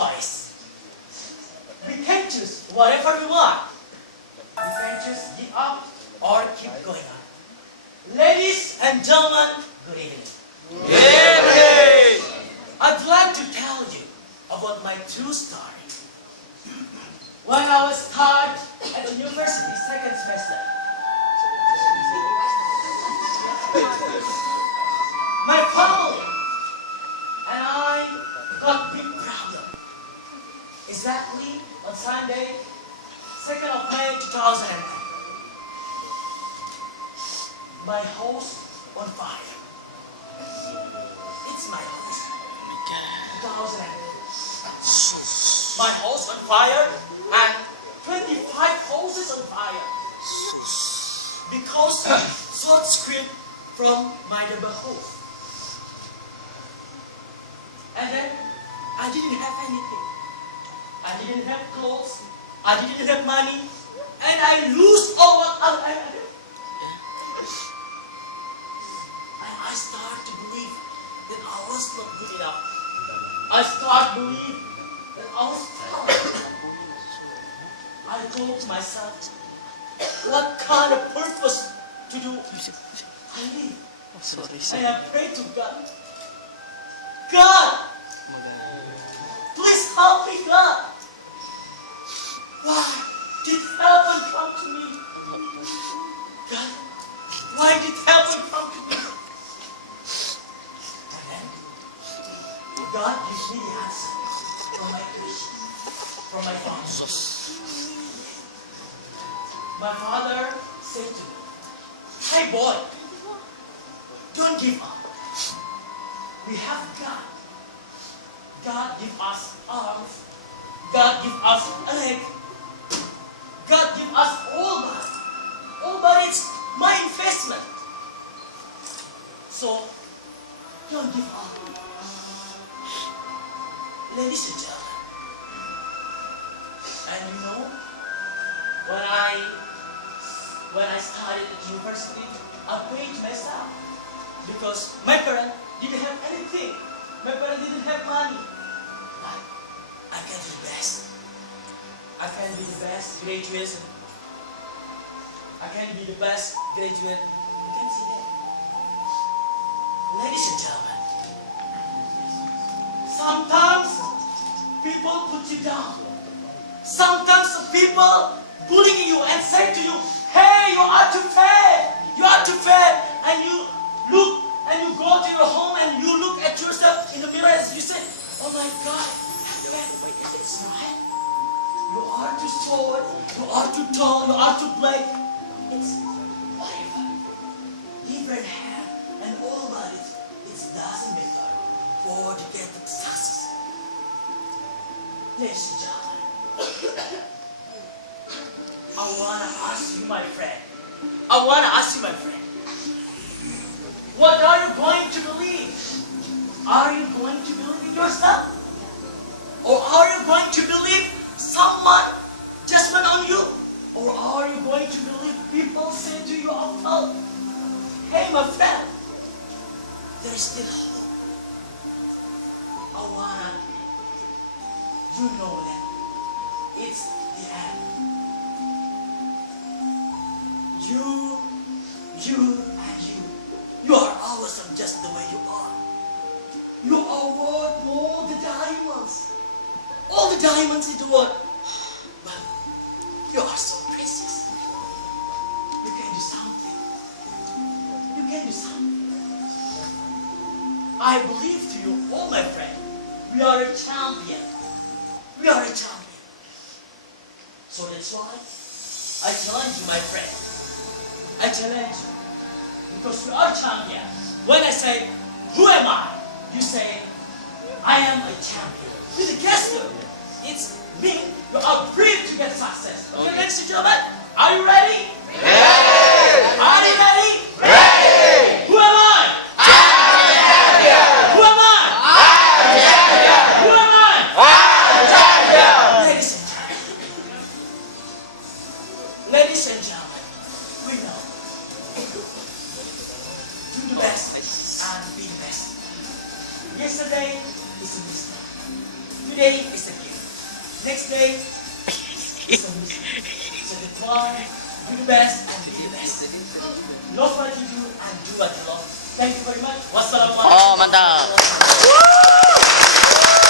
choice. We can choose whatever we want. We can choose give up or keep going on. Ladies and gentlemen, good evening. Yay! I'd like to tell you about my true story. When I was taught at the university second semester, my family and I got big problem. Exactly on Sunday, 2nd of May 2009. My house on fire. It's my house. 2009. My house on fire and 25 houses on fire. Because short script from my neighborhood. And then I didn't have anything. I didn't have clothes. I didn't have money. And I lose all what I had. And I start to believe that I was not good enough. I start to believe that I was failed. I told myself, what kind of purpose to do? I live. And I pray to God. God, please help me, God. Why did heaven come to me? God, why did heaven come to me? And then God gives me the answer from my Christian, from my father. My father said to me, hey boy, don't give up. We have God. God give us arms. God give us a leg. God give us all body. All body is my investment. So, don't give up. Ladies and gentlemen. And you know, when I studied at university, I paid myself. Because my parents didn't have anything. My parents didn't have money. But I can do the best. I can be the best graduate. I can be the best graduate. You can see that. Ladies and gentlemen, sometimes people put you down. Sometimes people bullying you and say to you, hey, you are too fat. You are too fat. And you look and you go to your home and you look at yourself in the mirror and you say, oh my God, it's right. You are too short, you are too tall, you are too black. It's whatever. Different hair and all bodies, it doesn't matter for to get success. Ladies and gentlemen, I want to ask you, my friend. What are you going to believe? Are you going to believe in yourself? Or are you going to believe someone judgment on you? Or are you going to believe people say to you, oh, hey my friend, there is still hope. I want you know that it's the end. You are awesome just the way you are. You are worth more than diamonds. All the diamonds in the world. But you are so precious. You can do something. You can do something. I believe to you, oh my friend, we are a champion. We are a champion. So that's why I challenge you, my friend. I challenge you. Because we are champion. When I say, who am I? You say, I am a champion. With a gesture, it's me. You are brave to get success. Okay, ladies and gentlemen, are you ready? Ready! Are you ready? Ready! Who am I? I'm a champion! Who am I? I'm a champion! Who am I? I'm a champion! Ladies and gentlemen, we know. Do the best and be the best. Yesterday is a mistake. Today is a gift. Next day is a mission. So try, do the best, and be the best. Love what you do and do what you love. Thank you very much. Wassalamualaikum. Oh, mantap.